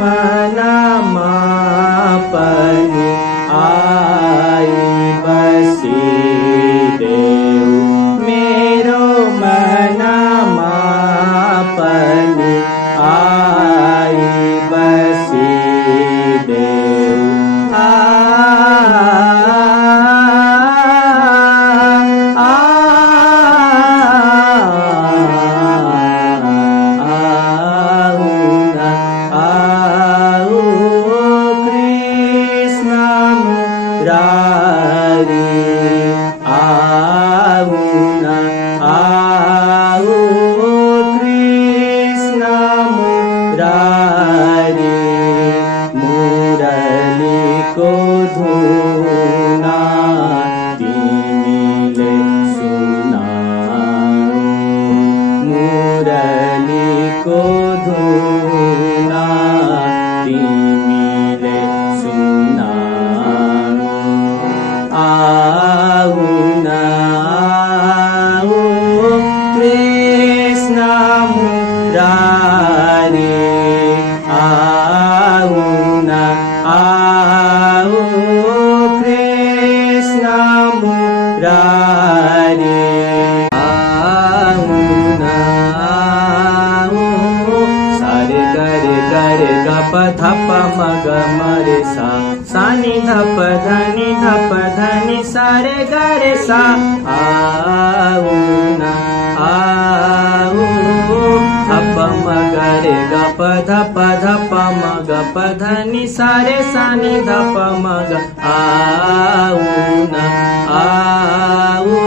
मनामापनी आई बसी देव मेरो मनामापनी आई बसी देव को धुना तिमीले सुनाऊ मुरली को धुना तिमीले सुनाऊ आऊ न आऊ कृष्ण मुरारी आऊ न आऊ कृष्ण मुरारी आऊ न आऊ सारे गरे गरे गप धप मग मरे सा सानी धप धनी सारे गरे सा आऊ न आऊ धप मगरे गप धप मग पधनी सारे सानी धप मग आऊ न आऊ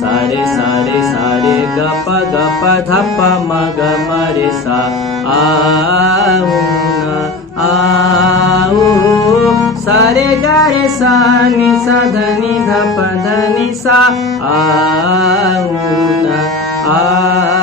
सारे सारे सारे गप धप मग मरे सा आऊ न आऊ सारे गारे सानी धनी धप धनी सा आऊ न आऊ